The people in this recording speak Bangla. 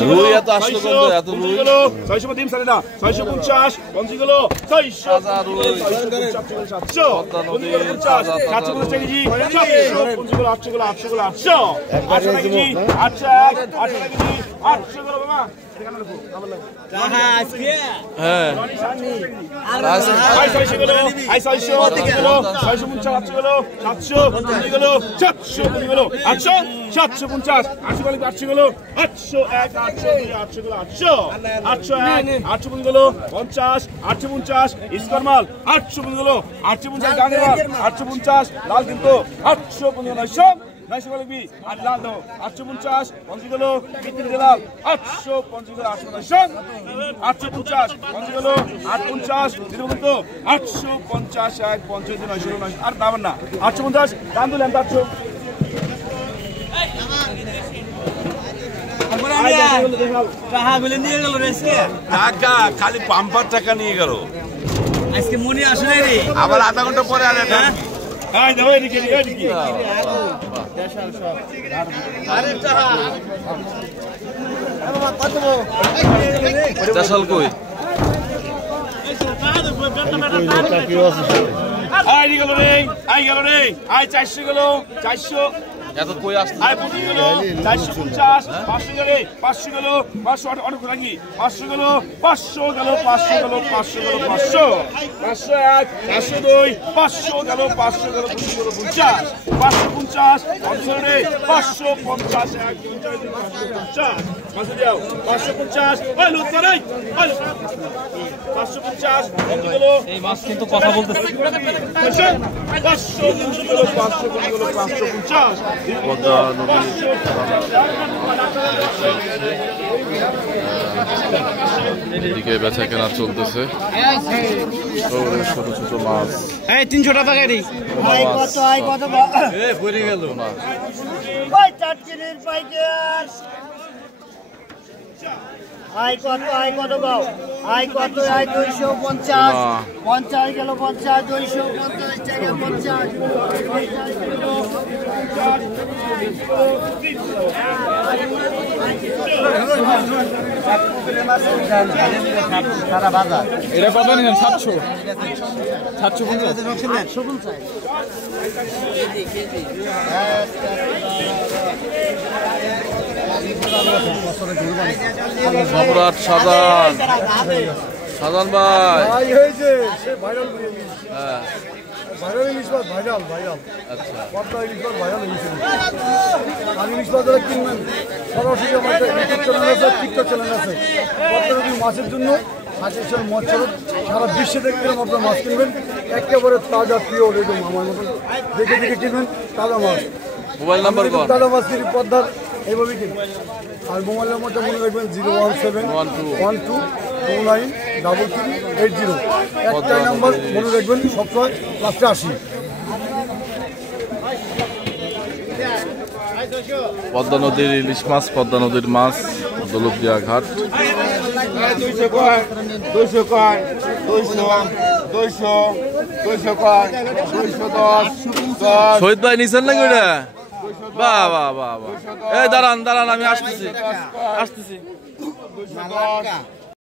রুই এত আসলো কত এত রুই 600 দিন সালে না 650 পঞ্জি গেল 600 হাজার রুই 700 পঞ্জি গেল 50 700 কেজি 700 পঞ্জি গেল 800 গেল 800 গেল 800 800 কেজি 800 কেজি 800 গেল বাবা হ্যাঁ আই 600 গেল আই 600 গেল 650 গেল 700 পঞ্জি গেল 700 পঞ্জি গেল 800 750 800 গেল 800 গেল 800 1 800 গেল 800 800 1 800 পঞ্জি গেল 50 850 ইসকরমাল 800 পঞ্জি গেল 850 গাঙ্গের 850 লাল কিন্তু 800 পঞ্জি 900 গেল বি আর লাল দাও 850 পঞ্জি গেল বিক্রি দিলাম 800 পঞ্জি গেল 850 পঞ্জি গেল 850 দিলাম কিন্তু 850 1 50 900 আর দাম না 850 দাম দিলাম 800 টাকা খালি পাম্পার টাকা নিয়ে গেল আজকে মনে আসে নাই রে আবার আধা ঘন্টা পরে আর এটা আই দাও এদিকে এদিকে আরে টাকা বাবা কত চাষাল কই আই গেল রে আই 400 গেল 400 এত কই আসছে আই বুঝি গেল 450 500 গেল 500 গেল 500 অর্ডার করে রাখি 500 গেল 500 গেল 500 গেল 500 গেল 500 501 502 500 গেল 500 গেল 50 550 500 রে 550 1 50 500 দাও 550 ওই লুট করে ওই 550 কত গেল এই মাছ কিন্তু কথা বলতেছে 500 গেল 500 গেল 550 এদিকে বেচা কেনা চলতেছে ছোট ছোট মাছ এই 300 টাকা গাড়ি আই কত এ পড়ে গেল না ওই চাটকিনির পাইকার আই কত বাও আই কত আই 250 50 গেল 50 250 টাকা 50 সারা বাজার এটা কত নিলেন 700 সম্রাট সাজান ভাই হয়েছে সে ভাইরাল হ্যাঁ ভাইরাল ইলিশ মাছ ভাইরাল আচ্ছা পদ্মা ইলিশ মাছ ভাইরাল হয়েছে আর ইলিশ মাছ যারা কিনবেন সরাসরি আমাদের ইউটিউব চ্যানেল আছে টিকটক চ্যানেল আছে পদ্মা মাছের জন্য হাতের মৎস্য সারা বিশ্বে দেখবেন আপনার মাছ কিনবেন একেবারে তাজা পিওর একদম আমার মতন দেখে কিনবেন তাজা মাছ মোবাইল নাম্বার কোন তাজা মাছ কিনে পদ্মার এইভাবে কিনবেন আর মোবাইল নাম্বারটা মনে রাখবেন 01712293380 একটাই নাম্বার মনে রাখবেন সবসময় লাস্টে 80 পদ্মা নদীর ইলিশ মাছ পদ্মা নদীর মাছ দৌলতদিয়া ঘাট 200 কয় 200 কয় 200 কয় 210 শহীদ ভাই নিছেন নাকি ওটা বাহ বাহ বাহ বাহ এই দাঁড়ান আমি আসতেছি 210